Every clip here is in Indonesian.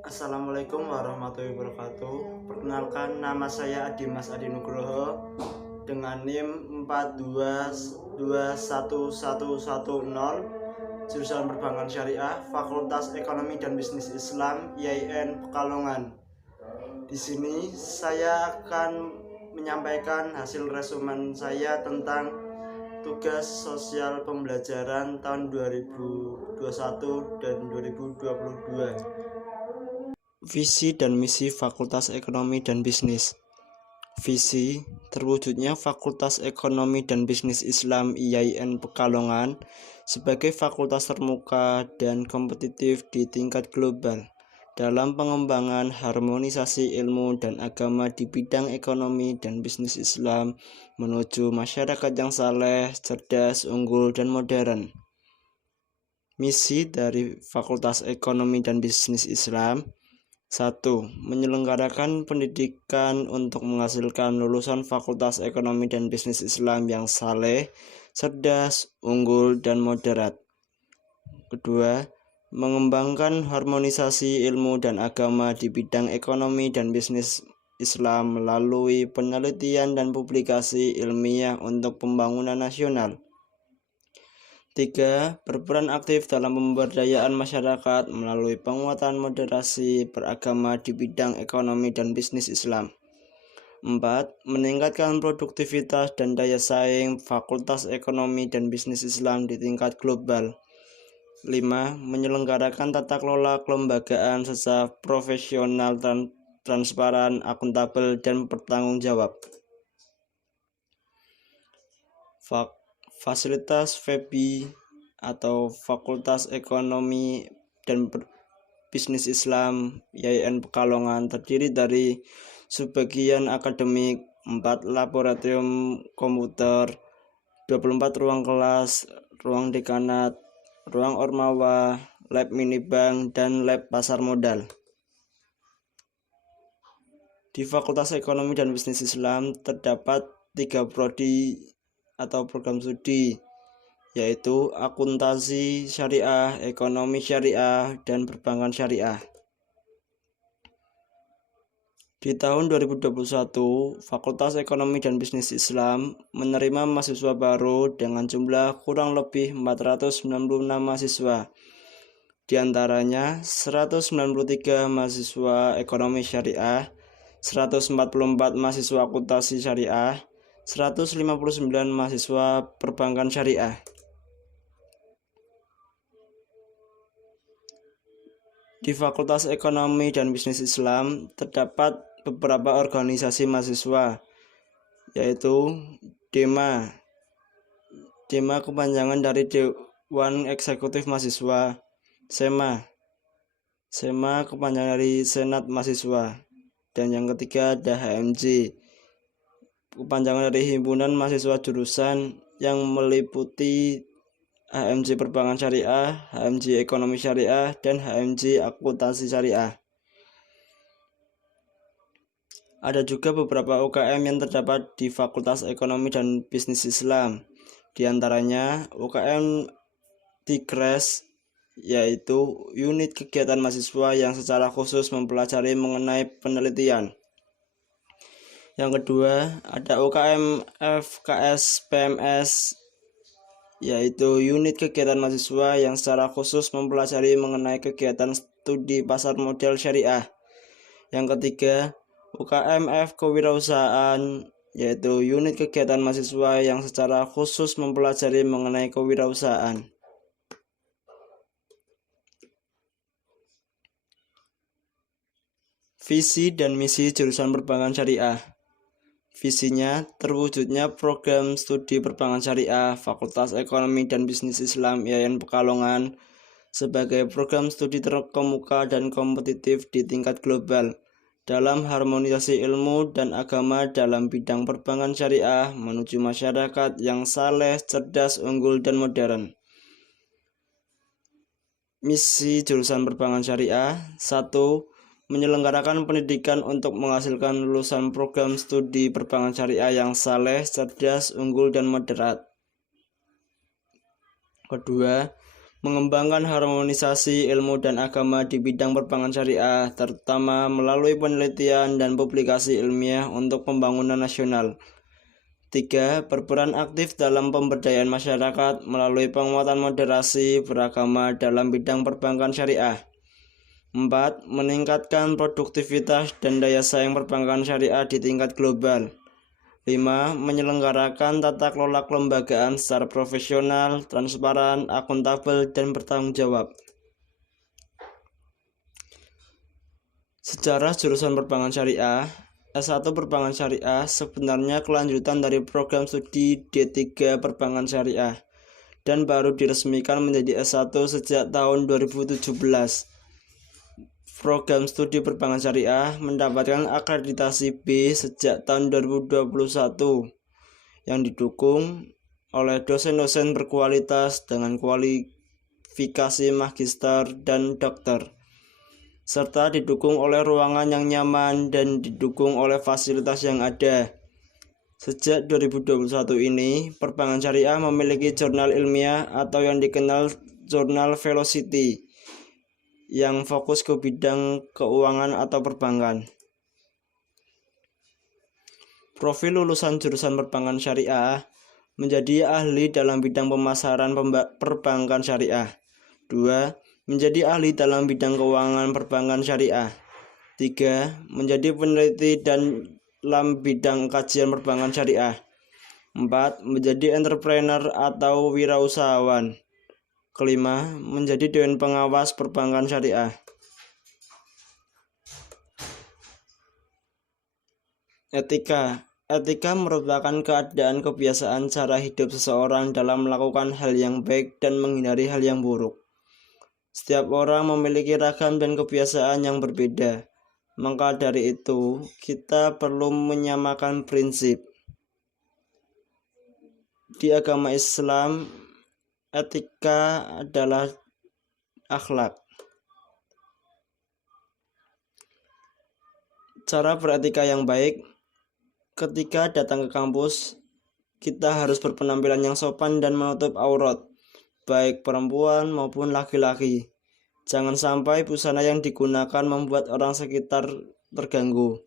Assalamualaikum warahmatullahi wabarakatuh. Perkenalkan, nama saya Dimas Adi Nugroho dengan NIM 4221110, jurusan Perbankan Syariah, Fakultas Ekonomi dan Bisnis Islam, IAIN Pekalongan. Di sini saya akan menyampaikan hasil resumen saya tentang tugas sosial pembelajaran tahun 2021 dan 2022. Visi dan misi Fakultas Ekonomi dan Bisnis. Visi, terwujudnya Fakultas Ekonomi dan Bisnis Islam IAIN Pekalongan sebagai fakultas terbuka dan kompetitif di tingkat global dalam pengembangan harmonisasi ilmu dan agama di bidang ekonomi dan bisnis Islam menuju masyarakat yang saleh, cerdas, unggul, dan modern. Misi dari Fakultas Ekonomi dan Bisnis Islam: 1. Menyelenggarakan pendidikan untuk menghasilkan lulusan Fakultas Ekonomi dan Bisnis Islam yang saleh, cerdas, unggul, dan moderat. Kedua, mengembangkan harmonisasi ilmu dan agama di bidang ekonomi dan bisnis Islam melalui penelitian dan publikasi ilmiah untuk pembangunan nasional. 3. Berperan aktif dalam pemberdayaan masyarakat melalui penguatan moderasi beragama di bidang ekonomi dan bisnis Islam. 4. Meningkatkan produktivitas dan daya saing Fakultas Ekonomi dan Bisnis Islam di tingkat global. 5. Menyelenggarakan tata kelola kelembagaan secara profesional, transparan, akuntabel, dan bertanggung jawab. Fasilitas FEBI atau Fakultas Ekonomi dan Bisnis Islam IAIN Pekalongan terdiri dari subbagian akademik, 4 laboratorium komputer, 24 ruang kelas, ruang dekanat, ruang ormawa, lab minibank, dan lab pasar modal. Di Fakultas Ekonomi dan Bisnis Islam terdapat 3 prodi atau program studi, yaitu akuntansi syariah, ekonomi syariah, dan perbankan syariah. Di tahun 2021, Fakultas Ekonomi dan Bisnis Islam menerima mahasiswa baru dengan jumlah kurang lebih 496 mahasiswa. Di antaranya 193 mahasiswa ekonomi syariah, 144 mahasiswa akuntansi syariah, 159 mahasiswa perbankan syariah. Di Fakultas Ekonomi dan Bisnis Islam terdapat beberapa organisasi mahasiswa, yaitu DEMA. DEMA kepanjangan dari Dewan Eksekutif Mahasiswa. SEMA kepanjangan dari Senat Mahasiswa. Dan yang ketiga ada HMJ, kepanjangan dari Himpunan Mahasiswa Jurusan, yang meliputi HMJ Perbankan Syariah, HMJ Ekonomi Syariah, dan HMJ Akuntansi Syariah. Ada juga beberapa UKM yang terdapat di Fakultas Ekonomi dan Bisnis Islam. Di antaranya UKM Tigres, yaitu unit kegiatan mahasiswa yang secara khusus mempelajari mengenai penelitian. Yang kedua, ada UKM FKS PMS, yaitu unit kegiatan mahasiswa yang secara khusus mempelajari mengenai kegiatan studi pasar modal syariah. Yang ketiga, UKM F Kewirausahaan, yaitu unit kegiatan mahasiswa yang secara khusus mempelajari mengenai kewirausahaan. Visi dan misi jurusan Perbankan Syariah. Visinya, terwujudnya program studi Perbankan Syariah Fakultas Ekonomi dan Bisnis Islam IAIN Pekalongan sebagai program studi terkemuka dan kompetitif di tingkat global dalam harmonisasi ilmu dan agama dalam bidang perbankan syariah menuju masyarakat yang saleh, cerdas, unggul, dan modern. Misi jurusan Perbankan Syariah: 1. Menyelenggarakan pendidikan untuk menghasilkan lulusan program studi perbankan syariah yang saleh, cerdas, unggul, dan moderat. Kedua, mengembangkan harmonisasi ilmu dan agama di bidang perbankan syariah, terutama melalui penelitian dan publikasi ilmiah untuk pembangunan nasional. 3. Berperan aktif dalam pemberdayaan masyarakat melalui penguatan moderasi beragama dalam bidang perbankan syariah. 4. Meningkatkan produktivitas dan daya saing perbankan syariah di tingkat global. 5. Menyelenggarakan tata kelola kelembagaan secara profesional, transparan, akuntabel, dan bertanggung jawab. Sejarah jurusan perbankan syariah. S1 Perbankan Syariah sebenarnya kelanjutan dari program studi D3 Perbankan Syariah dan baru diresmikan menjadi S1 sejak tahun 2017. Program studi perbankan syariah mendapatkan akreditasi B sejak tahun 2021 yang didukung oleh dosen-dosen berkualitas dengan kualifikasi magister dan dokter, serta didukung oleh ruangan yang nyaman dan didukung oleh fasilitas yang ada. Sejak 2021 ini, perbankan syariah memiliki jurnal ilmiah atau yang dikenal jurnal Velocity yang fokus ke bidang keuangan atau perbankan. Profil lulusan jurusan perbankan syariah: menjadi ahli dalam bidang pemasaran perbankan syariah. 2. Menjadi ahli dalam bidang keuangan perbankan syariah. 3. Menjadi peneliti dalam bidang kajian perbankan syariah. 4. Menjadi entrepreneur atau wirausahawan. 5. Menjadi dewan pengawas perbankan syariah. Etika merupakan keadaan kebiasaan cara hidup seseorang dalam melakukan hal yang baik dan menghindari hal yang buruk. Setiap orang memiliki ragam dan kebiasaan yang berbeda. Maka dari itu, kita perlu menyamakan prinsip. Di agama Islam, etika adalah akhlak. Cara beretika yang baik: ketika datang ke kampus, kita harus berpenampilan yang sopan dan menutup aurat, baik perempuan maupun laki-laki. Jangan sampai busana yang digunakan membuat orang sekitar terganggu.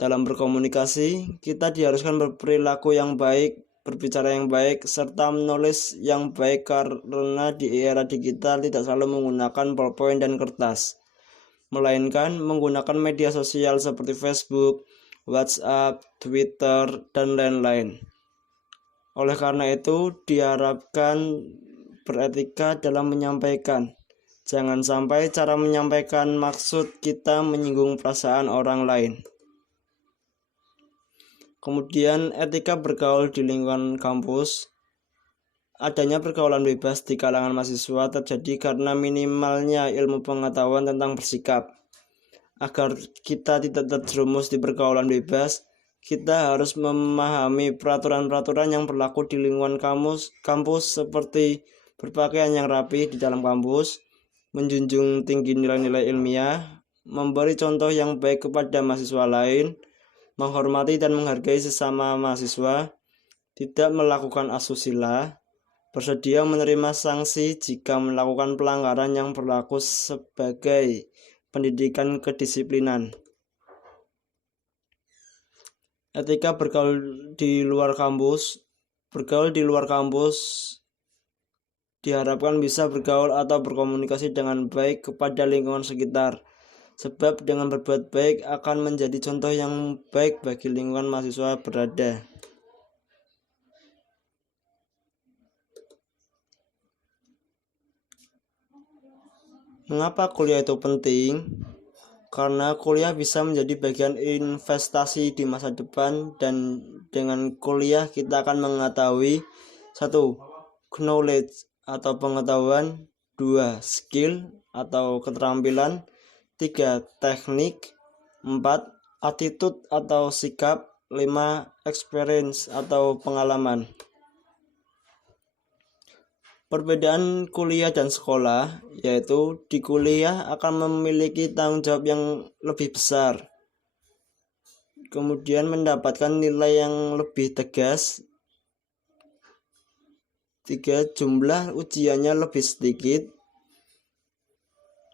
Dalam berkomunikasi, kita diharuskan berperilaku yang baik, berbicara yang baik, serta menulis yang baik karena di era digital tidak selalu menggunakan ballpoint dan kertas, melainkan menggunakan media sosial seperti Facebook, WhatsApp, Twitter, dan lain-lain. Oleh karena itu, diharapkan beretika dalam menyampaikan. Jangan sampai cara menyampaikan maksud kita menyinggung perasaan orang lain. Kemudian, etika bergaul di lingkungan kampus. Adanya pergaulan bebas di kalangan mahasiswa terjadi karena minimalnya ilmu pengetahuan tentang bersikap. Agar kita tidak terjerumus di pergaulan bebas, kita harus memahami peraturan-peraturan yang berlaku di lingkungan kampus seperti berpakaian yang rapi di dalam kampus, menjunjung tinggi nilai-nilai ilmiah, memberi contoh yang baik kepada mahasiswa lain, menghormati dan menghargai sesama mahasiswa, tidak melakukan asusila, bersedia menerima sanksi jika melakukan pelanggaran yang berlaku sebagai pendidikan kedisiplinan. Etika bergaul di luar kampus. Bergaul di luar kampus diharapkan bisa bergaul atau berkomunikasi dengan baik kepada lingkungan sekitar. Sebab dengan berbuat baik akan menjadi contoh yang baik bagi lingkungan mahasiswa berada. Mengapa kuliah itu penting? Karena kuliah bisa menjadi bagian investasi di masa depan, dan dengan kuliah kita akan mengetahui 1. Knowledge atau pengetahuan, 2. Skill atau keterampilan, 3. Teknik, 4. Attitude atau sikap, 5. Experience atau pengalaman. Perbedaan kuliah dan sekolah, yaitu di kuliah akan memiliki tanggung jawab yang lebih besar, kemudian mendapatkan nilai yang lebih tegas, 3. Jumlah ujiannya lebih sedikit,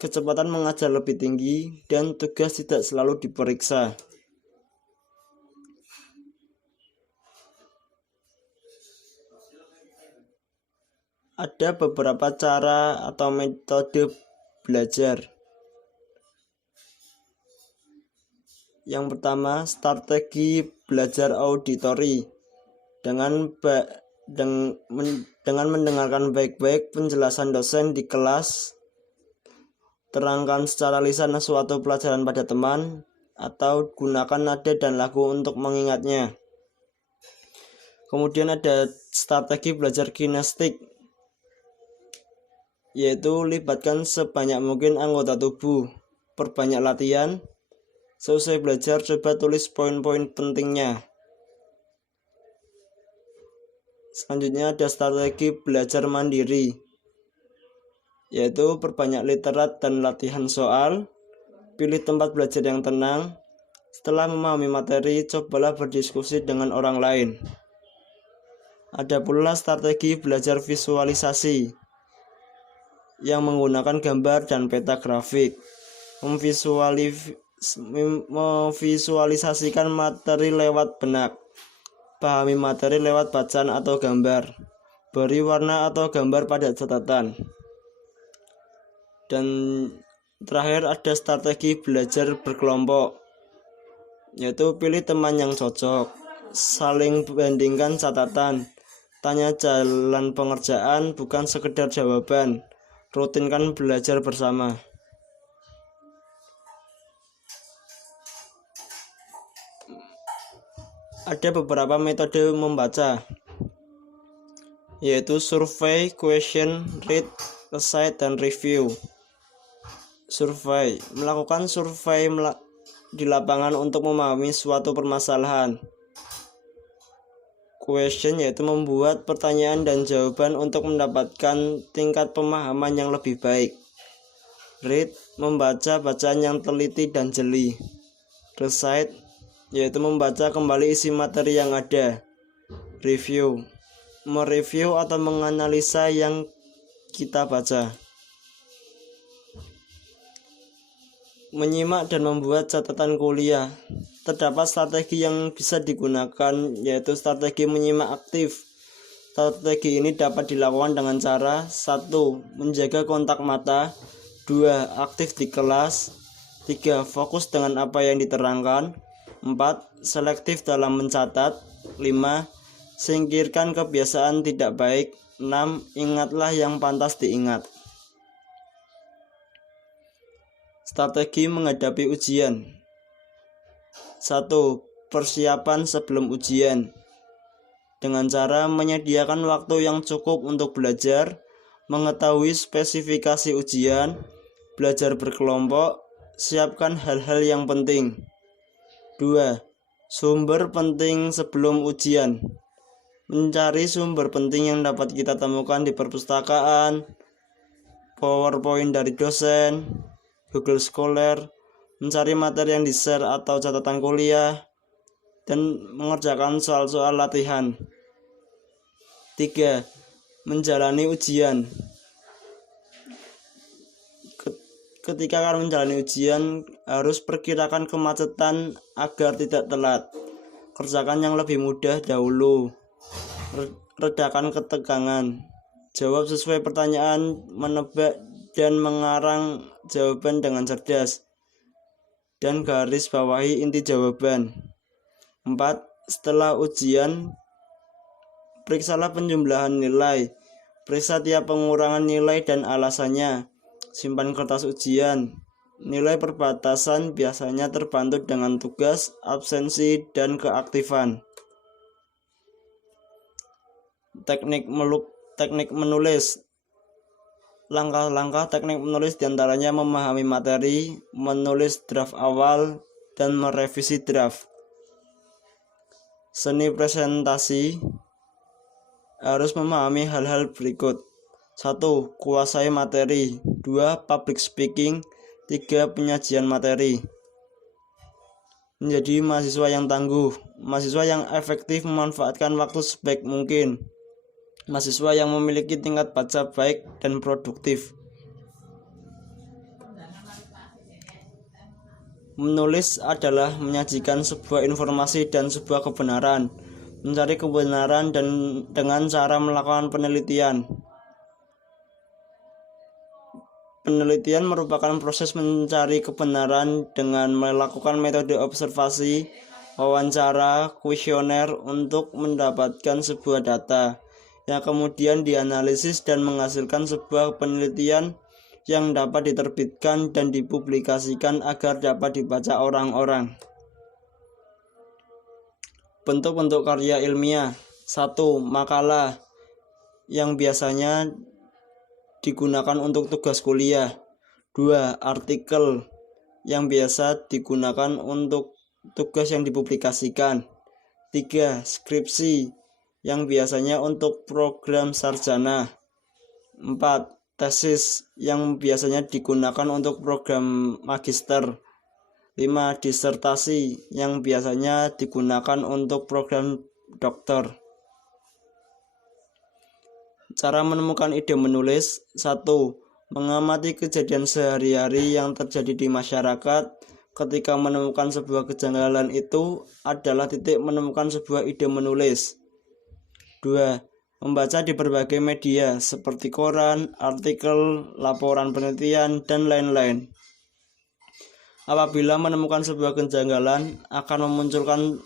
kecepatan mengajar lebih tinggi, dan tugas tidak selalu diperiksa. Ada beberapa cara atau metode belajar. Yang pertama, strategi belajar auditori. Dengan mendengarkan baik-baik penjelasan dosen di kelas, terangkan secara lisan suatu pelajaran pada teman, atau gunakan nada dan lagu untuk mengingatnya. Kemudian ada strategi belajar kinestik, yaitu libatkan sebanyak mungkin anggota tubuh. Perbanyak latihan. Selesai belajar, coba tulis poin-poin pentingnya. Selanjutnya ada strategi belajar mandiri, yaitu perbanyak literat dan latihan soal. Pilih tempat belajar yang tenang. Setelah memahami materi, cobalah berdiskusi dengan orang lain. Ada pula strategi belajar visualisasi, yang menggunakan gambar dan peta grafik. Memvisualisasikan materi lewat benak. Pahami materi lewat bacaan atau gambar. Beri warna atau gambar pada catatan. Dan terakhir ada strategi belajar berkelompok, yaitu pilih teman yang cocok. Saling bandingkan catatan. Tanya jalan pengerjaan, bukan sekedar jawaban. Rutinkan belajar bersama. Ada beberapa metode membaca, yaitu survei, question, read, recite, dan review. Survei, melakukan survei di lapangan untuk memahami suatu permasalahan. Question, yaitu membuat pertanyaan dan jawaban untuk mendapatkan tingkat pemahaman yang lebih baik. Read, membaca bacaan yang teliti dan jeli. Recite, yaitu membaca kembali isi materi yang ada. Review, mereview atau menganalisa yang kita baca. Menyimak dan membuat catatan kuliah. Terdapat strategi yang bisa digunakan, yaitu strategi menyimak aktif. Strategi ini dapat dilakukan dengan cara 1. Menjaga kontak mata. 2. Aktif di kelas. 3. Fokus dengan apa yang diterangkan. 4. Selektif dalam mencatat. 5. Singkirkan kebiasaan tidak baik. 6. Ingatlah yang pantas diingat. Strategi menghadapi ujian. 1. Persiapan sebelum ujian. Dengan cara menyediakan waktu yang cukup untuk belajar, mengetahui spesifikasi ujian, belajar berkelompok, siapkan hal-hal yang penting. 2. Sumber penting sebelum ujian. Mencari sumber penting yang dapat kita temukan di perpustakaan, PowerPoint dari dosen, Google Scholar, mencari materi yang di-share atau catatan kuliah, dan mengerjakan soal-soal latihan. 3. Menjalani ujian. Ketika akan menjalani ujian, harus perkirakan kemacetan agar tidak telat. Kerjakan yang lebih mudah dahulu. Redakan ketegangan. Jawab sesuai pertanyaan, menebak dan mengarang jawaban dengan cerdas. Dan garis bawahi inti jawaban. 4. Setelah ujian, periksalah penjumlahan nilai. Periksa tiap pengurangan nilai dan alasannya. Simpan kertas ujian. Nilai perbatasan biasanya terbantu dengan tugas, absensi, dan keaktifan. Teknik menulis. Langkah-langkah teknik menulis diantaranya memahami materi, menulis draft awal, dan merevisi draft. Seni presentasi harus memahami hal-hal berikut. 1. Kuasai materi. 2. Public speaking. 3. Penyajian materi. Menjadi mahasiswa yang tangguh. Mahasiswa yang efektif memanfaatkan waktu sebaik mungkin. mahasiswa yang memiliki tingkat baca baik dan produktif. Menulis adalah menyajikan sebuah informasi dan sebuah kebenaran, mencari kebenaran dan dengan cara melakukan penelitian. Penelitian merupakan proses mencari kebenaran dengan melakukan metode observasi, wawancara, kuesioner untuk mendapatkan sebuah data yang kemudian dianalisis dan menghasilkan sebuah penelitian yang dapat diterbitkan dan dipublikasikan agar dapat dibaca orang-orang. Bentuk-bentuk karya ilmiah. 1. Makalah yang biasanya digunakan untuk tugas kuliah. 2. Artikel yang biasa digunakan untuk tugas yang dipublikasikan. 3. Skripsi yang biasanya untuk program sarjana. 4. Tesis yang biasanya digunakan untuk program magister. 5. Disertasi yang biasanya digunakan untuk program doktor. Cara menemukan ide menulis. 1. Mengamati kejadian sehari-hari yang terjadi di masyarakat. Ketika menemukan sebuah kejanggalan itu adalah titik menemukan sebuah ide menulis. 2. Membaca di berbagai media seperti koran, artikel, laporan penelitian, dan lain-lain. Apabila menemukan sebuah kejanggalan akan memunculkan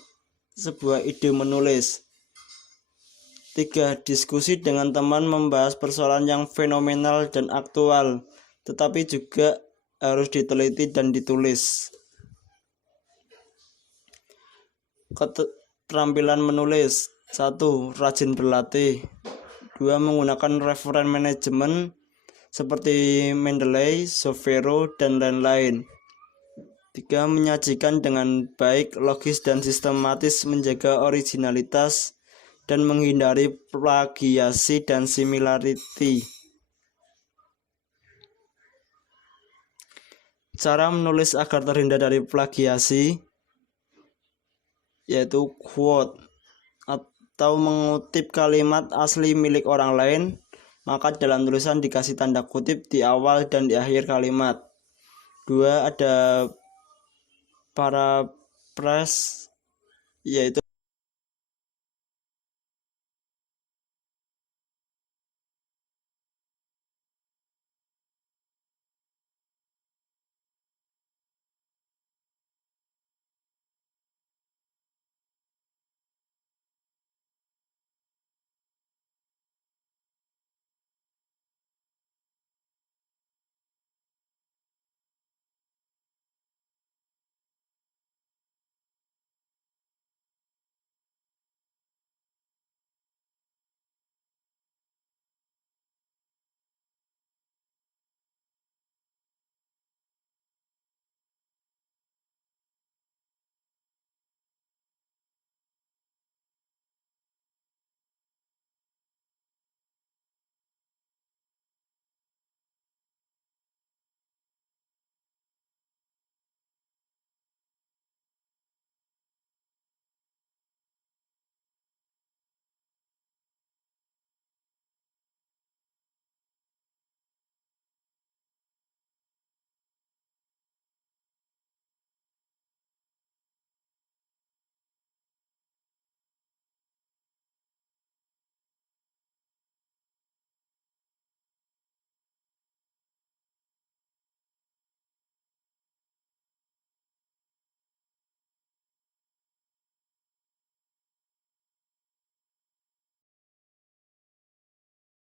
sebuah ide menulis. 3. Diskusi dengan teman membahas persoalan yang fenomenal dan aktual, tetapi juga harus diteliti dan ditulis. Keterampilan menulis. 1. Rajin berlatih. 2. Menggunakan referen manajemen seperti Mendeley, Zovero, dan lain-lain. 3. Menyajikan dengan baik, logis, dan sistematis, menjaga originalitas dan menghindari plagiasi dan similarity. Cara menulis agar terhindar dari plagiasi yaitu quote atau mengutip kalimat asli milik orang lain, maka dalam tulisan dikasih tanda kutip di awal dan di akhir kalimat. 2. Ada paraphrase yaitu